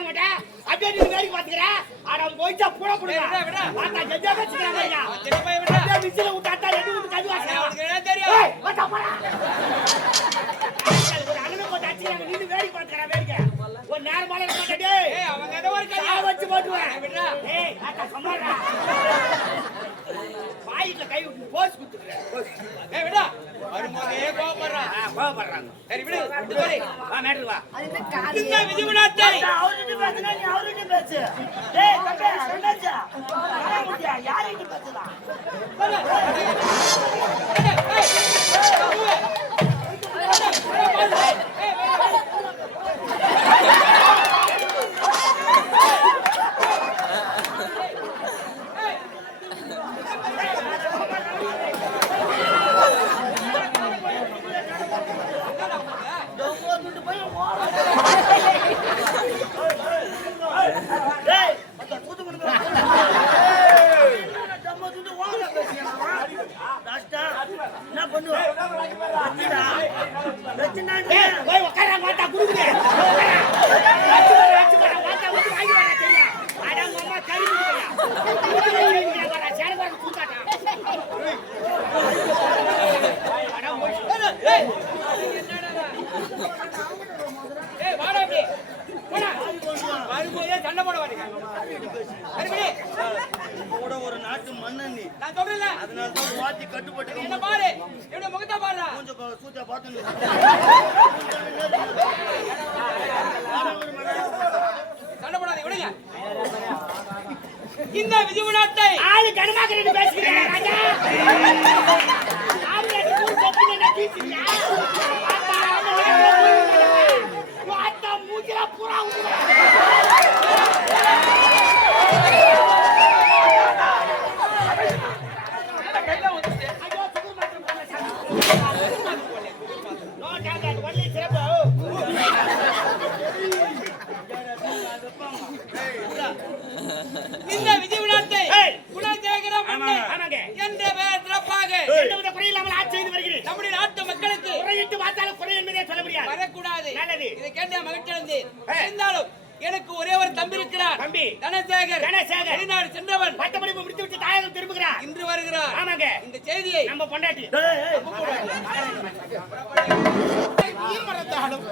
மாட்டேன் அப்படியே நீ வேடிக்கை பாத்துக்கிற ஆனா போயிச்சா புட புடுங்க. பார்த்தா ஜெஜா வச்சுக்கிறாங்க ஐயா. அப்படியே மிக்ஸில விட்டாட்டா ரெண்டு விட்டு கழுவி வாசம் அவனுக்கு என்ன தெரியும். ஏய் வாடா போடா. ஒரு அண்ணனை போட்டு அடிச்சுக்கிறாங்க நீ வேடிக்கை பாத்துக்கிற வேடிக்கை. ஒரு நேரம் மேல இருக்க மாட்டே டேய் ஏய் அவங்க ஏதோ ஒரு வச்சு போட்டுவேன் விடுடா. ஏய் ஆட்டா சமாளா வாயில கை விட்டு போஸ் குத்துறேன் ஏய் விடா வரும்போதே கோவப்படுறான் கோவப்படுறாங்க. சரி விடு விட்டு. வா மேட்ரு வா. அவர்கிட்ட பேசுனா நீ அவர்கிட்ட பேசு. டேய் தம்பி சொன்னாச்சா முடியா யார்கிட்ட பேசுதா டேய் அந்த கூத்து கொடுங்க நம்ம துண்டு ஓவரா பேசியனா டாஸ்டா என்ன பண்ணுவ வெச்சினா ஏய் போய் உட்கார மாட்டா குடுக்குறே அச்சு வர அச்சு வர வாட்டா வந்து வாங்கி வர தெரியும் அட அம்மா கறி குடுக்குறா வர சேர வர கூட்டாடா அட மோய் ஏய் ஏய் வாடா இப்படி போடா வரும்போதே சண்டை போட வாடீங்க சரி விடு கூட ஒரு நாட்டு மன்னன் நீ நான் சொல்றேன்ல அதனால தான் வாத்தி கட்டுப்பட்டு என்ன பாரு என்னோட முகத்தை பாருடா. கொஞ்சம் சூத்தியா பார்த்து சண்டை போடாதீங்க விடுங்க. இந்த விதிவினாட்டை ஆளு கனமாக ரெண்டு பேசுகிறேன் ராஜா. ஆளு ரெண்டு மூணு செத்து என்ன கீச்சியா வாட்டா மூஞ்சில புறா விடுறா தம்பி இருக்கிறார் தம்பி. தனசேகர். தனசேகர். வெளிநாடு சென்றவன். பட்டப்படிப்பு முடித்து விட்டு தாயகம் திரும்புகிறார். இன்று வருகிறார். ஆமாங்க. இந்த செய்தியை நம்ம பொண்டாட்டி. உயிர் மறந்தாலும்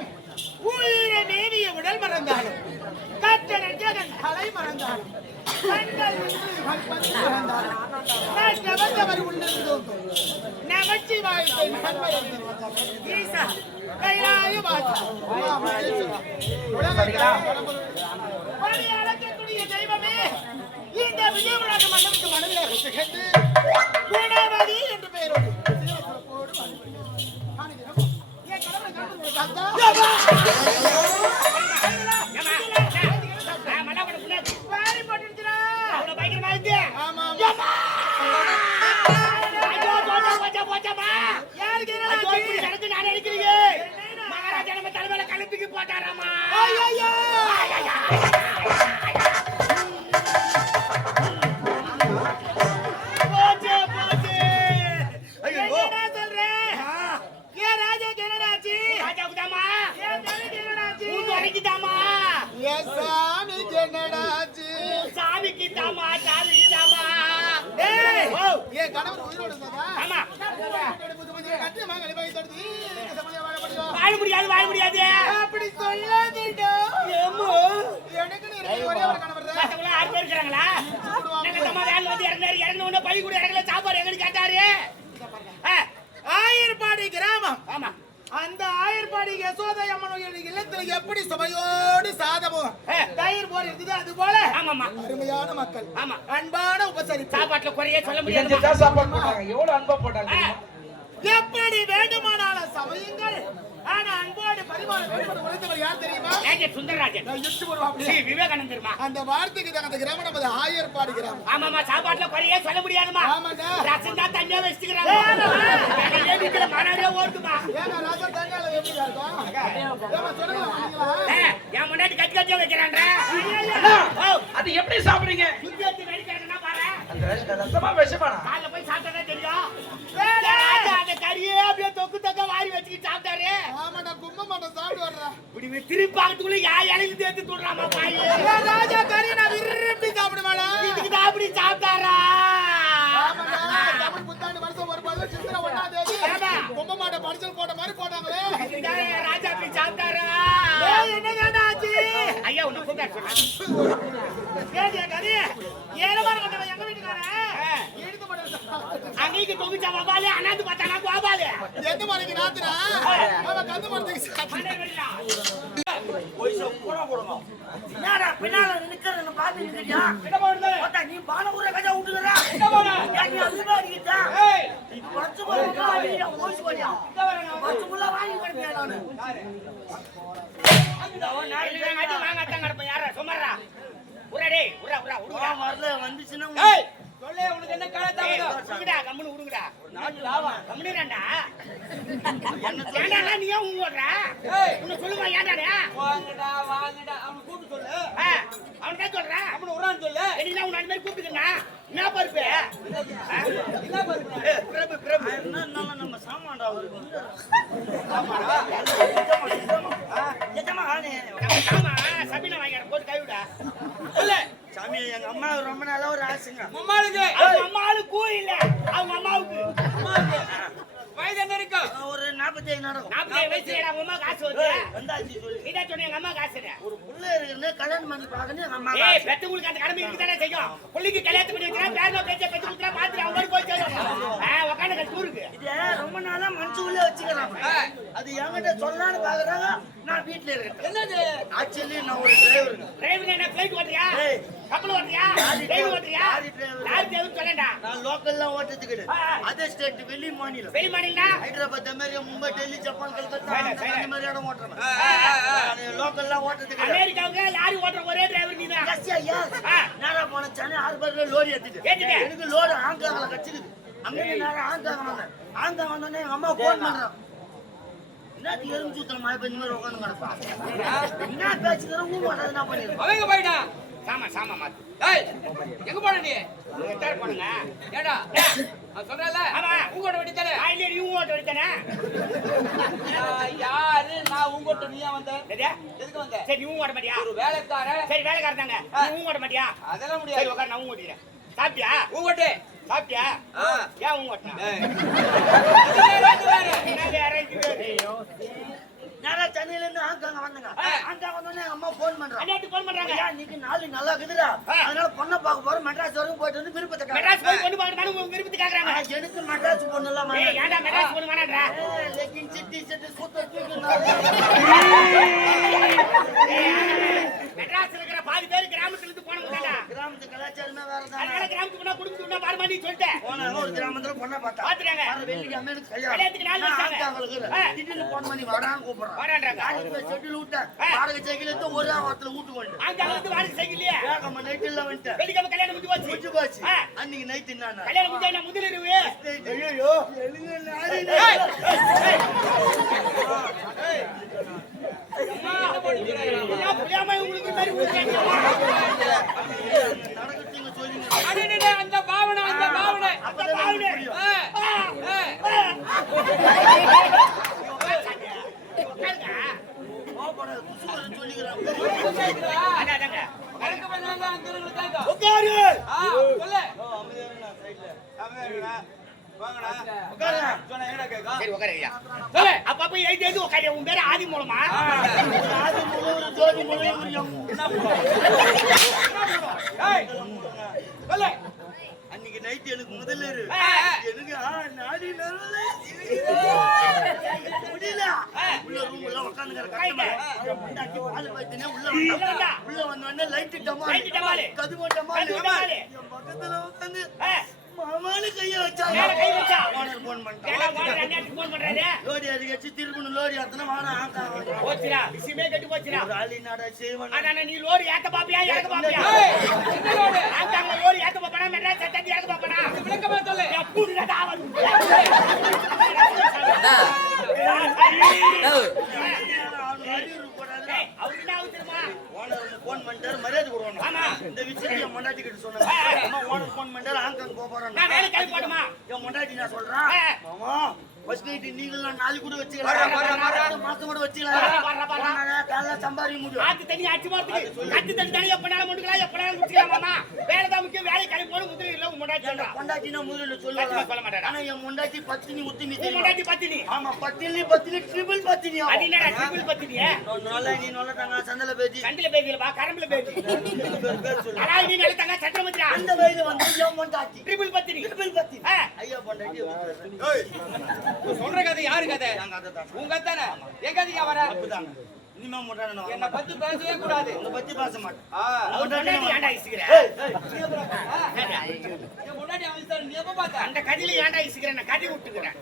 உயிரை மேவிய உடல் மறந்தாலும் ஜெகன் தலை மறந்தாலும் கண்கள் நின்று கற்பது மறந்தாலும் தெய்வமே இந்த விஜயபுராண மன்னனுக்கு மனதில் ஒத்துக்கொண்டு குணவதி என்று பெயரோடு போட்டாராமா வாழ முடியாது வாழ முடியாது. அப்படி சொல்லாதீடா. ஏம்மா? எனக்குன்னு இருக்கிற ஒரே ஒரு கணவர் தான். மத்தவங்க ஆறு பேர் இருக்கிறாங்களா? வேலை வந்து இறந்தாரு இறந்த உடனே பழி கூட இறங்கல. சாப்பாடு எங்கன்னு கேட்டாரு. ஆ, ஆயர்பாடி கிராமம். ஆமா. அந்த ஆயர்பாடி யசோதை அம்மனுடைய இல்லத்துல எப்படி சபையோடு சாதமும். தயிர் போல் இருந்தது அது போல ஆமாமா அருமையான மக்கள். ஆமா. அன்பான உபசரிப்பு. சாப்பாட்டுல குறையே சொல்ல முடியாது சாப்பாடு போட்டாங்க. எவ்வளவு அன்பா போட்டாங்க தெரியுமா? எப்படி வேண்டுமானாலும் சமயங்கள். ஆனா அன்போடு பரிமாற வேண்டும் உழைத்தவர் யார் தெரியுமா? சுந்தரராஜன்? விவேகானந்தர்மா. அந்த வார்த்தைக்கு தான் அந்த கிராமம் நமது ஆயர்பாடி கிராமம் ஆமாமா சாப்பாட்டுல குறையே சொல்ல முடியாதுமா ஆமாண்டா ரசம் தான் தண்ணியா வச்சுக்கிறாங்க. மனதே ஓடுமா ஏங்க ராஜா தங்கால எப்படி இருக்கும்? ஏமா சொல்லுங்க என் முன்னாடி கட்டி கட்டியா வைக்கிறான்ற. ஓ அது எப்படி சாப்பிடுறீங்க? ரசமா விஷமானா காலைல போய் சாப்பிட்டா தெரியும். ராஜா அந்த கறியே அப்படியே தொக்கு தொக்க வாரி வச்சுக்கிட்டு சாப்பிட்டாரு. ஆமாடா கும்ப மாட்டேன் சாப்பிட்டு வர்றேன் இப்படி திருப்பி பார்க்கறதுக்குள்ள யா இலையில தேத்து துடுறாமா பாய்? ஏன் ராஜா கறி நான் விரும்பி இதுக்கு தான் அப்படி சாப்பிட்டாரா? ஆமாடா, தமிழ் புத்தாண்டு வருஷம் வரும்போது சித்திரை ஒண்ணாம் தேதி. ஆமா. கும்பமாட்ட பரிசல் போட்ட மாதிரி போட்டாங்களே இதுதான் ராஜா அப்படி சாப்பிட்டாரா ஏய், என்னங்க ஆச்சு ஐயா உன்னை கூப்பிட்டா சொல்றேன் ஏடியா கறி ஏனமா இருக்கட்டும் எங்க அன்னைக்கு தொகுச்சா வபாலே அண்ணாந்து பார்த்தானா கோபாலே எந்த மணிக்கு ராத்திரா அவன் கந்து மரத்துக்கு பின்னால நிக்கிறத நீ பான ஊர கஜா பண்ண? நீ அடிக்கிட்டா? பச்சை போறியா பச்சை புள்ள வாங்கி கொடுப்பியா நானு? வாங்க அத்தான் கிடப்பேன் யாரா சுமர்றா உரா டேய் உரா உரா உடுங்கடா வரல வந்துச்சுன்னா ஏய்! சொல்லே உனக்கு என்ன கால தாமதம் உடுங்கடா கம்முனு உடுங்கடா நாட்டு லாவா கம்முனுடா. ஏன்டா நீ ஏன் ஏய்! உன்னை சொல்லுமா ஏன்டா வாங்கடா வாங்கடா அவன கூப்பிட்டு சொல்லு. அவன் தான் சொல்றேன் அவன உரான் சொல்லு. என்ன உன்னை அந்த மாதிரி என்ன பருப்பு? என்ன பிரபு பிரபு. என்ன நம்ம சாமான்டா அவருக்கு ஆ எஜமா ஆனே ஆமா சபீனா வாங்கி போட்டு கைவிடா சொல்லு. சாமி எங்க அம்மா ரொம்ப நாளா ஒரு ஆசைங்க. மம்மாளுக்கு அவங்க அம்மாவுக்கு இல்ல. அவங்க அம்மாவுக்கு வயது என்ன இருக்கு ஒரு நாற்பத்தி நடக்கும் வயசுல அம்மா காசு வருது வந்தாச்சு சொல்லி. நீ தான் சொன்ன எங்க அம்மா காசு ஒரு புள்ள இருக்குன்னு கல்யாணம் பண்ணி பார்க்கணும் எங்க அம்மா ஏய் பெத்தவங்களுக்கு அந்த கடமை இருக்கு தானே செய்யும்? புள்ளிக்கு கல்யாணம் பண்ணி வைக்கிறா பேரோ பேச்ச பெத்து கொடுத்தா பாத்து அவங்க மாதிரி போய் சேரும். ஆ உட்காந்து டூருக்கு இது ரொம்ப நாளா மனசுக்குள்ளே வச்சுக்கிறாங்க. அது என்கிட்ட சொல்லலாம்னு பாக்குறாங்க நான் வீட்டுல இருக்கேன். என்னது? ஆக்சுவலி நான் ஒரு டிரைவர் டிரைவர் என்ன ஓட்டுறியா. கப்பல் ஓட்டுறியா? Lorry driver. ஓட்டுறியா? லாரி. லாரி டிரைவர் சொல்லண்டா. நான் லோக்கல்லாம் ஓட்டத்துக்கு ஆ, ஆ. அதே ஸ்டேட் வெளி மாநிலம். வெளி மாநிலம்னா ஹைதராபாத் அமெரிக்கா மும்பை டெல்லி ஜப்பான் கல்கத்தா அந்த. மாதிரி இடம் ஓட்டுறேன். நான். லோக்கல்லாம் ஓட்டத்துக்கு அமெரிக்காவுக்கு லாரி ஓட்டுற ஒரே டிரைவர் நீ தான் கசியா ஆ. நேரா போன சென்னை ஹார்பர்ல லோரி ஏத்திட்டு. எனக்கு லோடு ஆங்காங்கல கச்சிக்குது அங்கே நேரா ஆங்காங்க வந்தேன். ஆங்காங்க வந்தோடனே எங்க அம்மா போன் பண்றான் என்னது எறும்பு சூத்திர மாதிரி பண்ணி மாதிரி உட்காந்து கிடப்பா? என்ன பேச்சுக்கிறேன் ஊ மாட்டாது என்ன பண்ணிருக்கேன் அவங்க சாமா சாமா மாத்து. ஏய் எங்க போன நீ? ரிட்டர் பண்ணுங்க. ஏடா நான் ஆமா. உங்கோட வெட்டி தானே ஆயிலே நீ ஓட்ட வச்சானே யாரு? நான் உங்கோட்ட நீயா வந்த? எதுக்கு வந்த? சரி நீ ஓட்ட மாட்டியா? ஒரு வேலைக்கார சரி வேலைக்காரன் தாங்க நீ ஓட்ட மாட்டியா? அதெல்லாம் சரி முடியாது உட்கார் நான் ஓட்டிக்கிறேன் சாப்பிட்டியா? உங்கோட்டு சாப்பிட்டியா? ஆ. ஏன் உங்க ஓட்டினா ஏய். இது வேற, வேற. வேற? சென்னையில இருந்து ஆங்காங்க வந்தங்க. ஆ. எங்க அம்மா போன் பண்றான் அண்ணாத்து ஃபோன் பண்றாங்க ஐயா இன்னைக்கு நாள் நல்லா இருக்குதுடா. அதனால பொண்ணை பார்க்க போறோம் மெட்ராஸ் வரைக்கும் போயிட்டு வந்து விருப்பத்தை மெட்ராஸ். போய் பொண்ணு பார்க்கணும் உங்க விருப்பத்து கேக்குறாங்க எனக்கு மெட்ராஸ் பொண்ணு எல்லாம் ஏய் ஏன்டா மெட்ராஸ் பொண்ணு வேணான்றா லெக்கின் சிட்டி செட்டு சூத்த மெட்ராஸ்ல இருக்கிற பாதி பேர் கிராமத்துல இருந்து போனவங்க கிராமத்து கலாச்சாரமே வேற அதனால தான் கிராமத்துக்கு போனா குடும்பத்துக்கு போனா பாருமா நீ சொல்லிட்டேன் போனாங்க ஒரு கிராமத்துல பொண்ணை பார்த்தா. பாத்துட்டாங்க. வர வெள்ளிக்கிழமை எனக்கு கல்யாணத்துக்கு நாள் கல்யாணம் நான் வச்சாங்க. ஆங்காங்களுக்கு ஆ. திடீர்னு போன் பண்ணி வாடான்னு கூப்பிடுறான். வாடான்றாங்க. நாளைக்கு போய் செட்டில் விட்டேன். ஆ. வாடகை சைக்கிள் எடுத்து ஒரே வாரத்துல வீட்டுக்கு வந்துட்டேன். அங்க வந்து வாடகை சைக்கிள்லயே வேகமா நைட்டில் வந்துட்டேன். வெள்ளிக்கிழமை கல்யாணம் முடிஞ்சு போச்சு. முடிஞ்சு போச்சு. ஆ. அன்னைக்கு நைட்டு என்ன கல்யாணம் முடிஞ்சா என்ன முதலிரவு ஐயோ எழுங்க நாரி ஏய், அந்த பாவனை அந்த பாவனை அந்த கேட்கும். உட்காரு. சொல்லு. உட்காருங்க. சரி, உட்காரு ஆதி மூலமா. அன்னைக்கு நைட் எனக்கு முதல்ல. எனக்கு ஆ, நாடி நரம்புல முடியல. உள்ள ரூம்ல உட்காந்துக்கிற உள்ள உள்ள வந்தா. வந்தா. உள்ள வந்த உடனே லைட் டமால் லைட்டு டமாலு. கதுவ டமால். என் பக்கத்துல உட்காந்து. மாமானு கைய வச்சா மேல கை வச்சா. ஓனர் போன் பண்ணிட்டான் ஏடா, வாடா, அண்ணாத்துக்கு phone பண்றாரு. லோரி அதிகச்சு திருப்பணும் லோரி அத்தனை வாடா ஆக்கா போச்சுடா, விஷயமே கெட்டு போச்சுடா. ஒரு ஆளி நாடா செய்வன் அதானே, நீ லோரி ஏத்த பாப்பியா, இறக்க பாப்பியா? ஏய், என்ன ரோடு? ஆத்தாங்க லோரி ஏத்த பாப்பனா, மெட்ராஸ் இறக்க பாப்பனா? அவருக்கு என்ன ஆகுது தெரியுமா? ஓனர் போன் பண்ணிட்டாரு மரியாதை கொடுக்கணும் ஆமா. இந்த கிட்ட சொன்னாங்க அம்மா ஓனர் போன் பண்ணிட்டாரு ஆங்காங் போறேன் நான் வேலை கிளம்பி போட்டுமா? என் பொண்டாட்டி நான் சொல்றேன். மாமா ஃபர்ஸ்ட் நைட் நீங்களாம் நாலு கூட வச்சுக்கலாம் மாசம் கூட. வச்சுக்கலாம் காலைல சம்பாதிக்க முடியும். ஆத்து தண்ணி அச்சு மாத்துக்கு கட்டு தண்ணி தண்ணி எப்பனாலும் முண்டுக்கலாம் எப்பனாலும் குடிக்கலாம் மாமா. வேலை தான் முக்கியம். வேலை கிளம்பி போன முதல்ல இல்ல முதல்ல பத்தினி சொல்ல. ஆனா என் முண்டாட்டி பத்தினி உங்க தெரியுமா? முன்னாடி பத்தினி. ஆமா பத்தினி பத்தினி ட்ரிபிள் பத்தினி அது என்னடா ட்ரிபிள் பத்தினியே? நல்ல நீ நல்ல தங்க சந்தல பேதி. கண்டில பேதியில பா கரம்புல பேதி. அடா நீ நல்ல தங்க சட்டமத்திரா அந்த வயது வந்து என் பொண்டாட்டி ட்ரிபிள் பத்தினி. ட்ரிபிள் பத்தினி. ஐயா பொண்டாட்டி சொல்ற கதை யாரு கதை? என் தான் உங்க கதை எங்க கதையா வர அப்படிதாங்க இனிமே முட்டான என்னை பத்தி பேசவே கூடாது. உங்களை பத்தி பேச மாட்டேன். என் முன்னாடி அவன் நீ எப்ப பார்த்த? அந்த கதில ஏன்டா இசுகிற நான் கட்டி விட்டுக்கிறேன்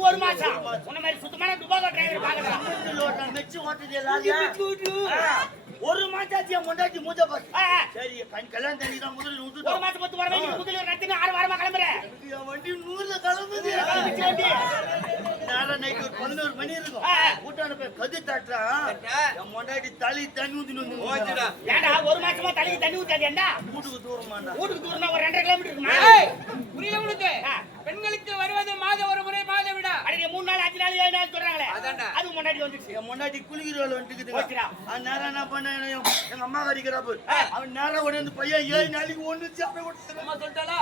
ஒரே மாசம் சுத்தமான துபாகோ டிரைவர் பாக்கலாம் ஒரு மாசாச்சு என் பொண்டாட்டி மூஞ்ச ஆ. சரி கண் கல்யாணம் தண்ணி தான் முதல்ல ஒரு விட்டுட்டோம் மாசம் பத்து வாரம் முதல்ல ஒரு ரத்தின ஆறு வாரமா கிளம்புறேன் என் வண்டி நூறுல கிளம்புது. நேரம் நைட் ஒரு பதினோரு மணி இருக்கும். கூட்டான போய் கது தட்டுறா. என் பொண்டாட்டி தலி தண்ணி ஏன்டா ஒரு மாசமா தலைக்கு தண்ணி ஊத்தாது என்ன வீட்டுக்கு தூரமாண்டா வீட்டுக்கு தூரம் ஒரு ரெண்டரை கிலோமீட்டர் இருக்குமா? ஏய், புரியல உனக்கு. ஆ. பெண்களுக்கு வருவது மாத ஒரு முறை மாத விடா. அடே மூணு நாள் அஞ்சு நாள் ஏழு நாள் சொல்றாங்களே. அது முன்னாடி வந்துச்சு என் முன்னாடி குளிக்கிற வேலை வந்துட்டுக்குதுங்க. போச்சுடா. அவன் நேரம் என்ன பண்ண எங்க அம்மா கறிக்கிறா போய் அவன் நேரம் உடனே வந்து பையன் ஏழு நாளைக்கு ஒண்ணு சாப்பிட கொடுத்துருங்க அம்மா சொல்லிட்டாளா?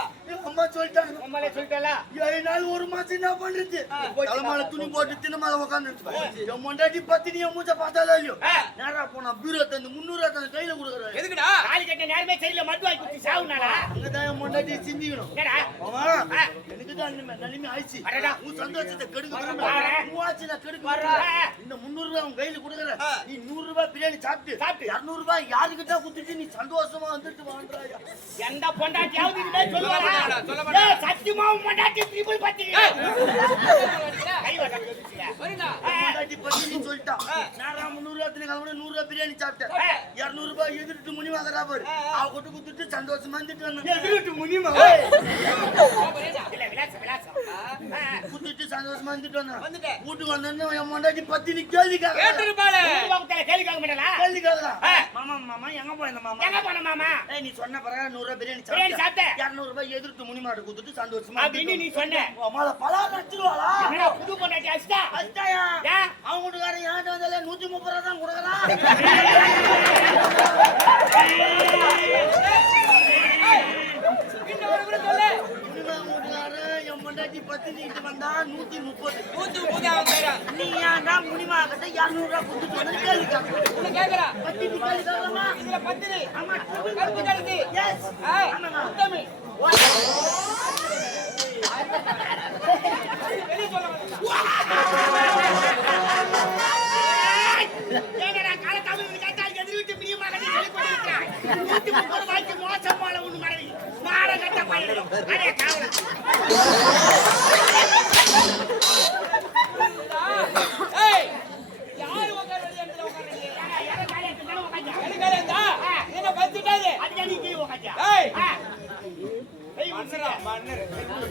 அம்மா சொல்லிட்டாங்க. உண்மையிலே சொல்லிட்டல ஏழு நாள் ஒரு மாசம் என்ன பண்றது? தலைமால துணி போட்டு தினமால உட்காந்து என் முண்டாட்டி பத்தினி என் மூச்ச பார்த்தாலே இல்லையோ? ஆ. நேரா போனா பீரோ தந்து முன்னூறு தந்து கையில கொடுக்குறாரு. எதுக்குடா? தாலி கட்ட நேரமே சரியில்லை மட்டு வாங்கி குத்தி சாவுனாலா அங்கதான் என் முண்டாட்டி சிந்திக்கணும். எனக்கு நிலைமை நிலைமை ஆயிடுச்சு. அடடா. உன் சந்தோஷத்தை கெடுக்க வரேன். ஆட்சியை கெடுக்க விரும்புறேன். இந்த முந்நூறு ரூபாய் உன் கையில கொடுக்குற ஆ. நீ நூறு ரூபாய் பிரியாணி சாப்பிட்டு சாப்பிட்டு. இருநூறு ரூபாய் யாருக்கிட்ட குத்துட்டு நீ சந்தோஷமா வந்துட்டு வாங்குறாயா எந்த பொண்டாட்டியாவது இதுவே சொல்லுவாரா சொல்ல மாட்டாடா, சொல்ல. ஏய், சத்தியமா உன் பொண்டாட்டி பொண்டாட்டி சொல்லிட்டான் நான் ரூபாய் ரூபாய் பிரியாணி சாப்பிட்டேன். ஆ. இருநூறு ரூபாய் எதிர்த்து முனி வாங்குறா பாரு. அவ கொட்டு குத்துட்டு சந்தோஷமா வந்துட்டு வந்தேன். எதிர்த்து முனிமா இல்ல விலாசம் விலாசம் ஆ, குத்துட்டு சந்தோஷமா வந்துட்டு வந்தேன் வந்துட்டேன். வீட்டுக்கு வந்தோடனே என் பொண்டாட்டி பத்தினி கேள்வி கேட்கறா. கேட்டிருப்பாளே கேள்வி கேட்க மாட்டேங்களா கேள்வி கேட்கறா. ஆ. மாமா மாமா எங்க போயிருந்த மாமா எங்க போன மாமா ஏய், நீ சொன்ன பிறகு நூறு ரூபாய் பிரியாணி பிரியாணி சாப்பிட்டேன். இருநூறு ரூபாய் எதிர்த்து முனிமாடு குத்துட்டு சந்தோஷமா அப்படின்னு நீ சொன்ன அம்மால பலாறு அடிச்சிருவாளா என்னடா புது பொண்டாட்டி அடிச்சாயா ஏன்? அவங்க வீட்டுக்காரன் ஏன்ட்ட வந்தாலே நூத்தி முப்பது ரூபா தான் கொடுக்குறான் இன்னும் ஒரு முறை சொல்லு இனிமே அவங்க பொண்டாட்டி பத்து நீட்டு வந்தா நூத்தி முப்பது. நூத்தி முப்பது அவன் தரான் நீ ஏன்டா முனிமா கிட்ட இருநூறு வந்து கேள்வி கேட்கறேன் பத்து கேள்வி கேட்கலாமா இதுல ஆமா கருப்பு கழுத்து எஸ். உத்தமி. வெளிய சொல்ல கேட்டால் பிரியமாக. நூத்தி முப்பது ரூபாய்க்கு மோசமான ஒண்ணு மனைவி. மாடகட்ட பையன். மன்னர் மன்னர்.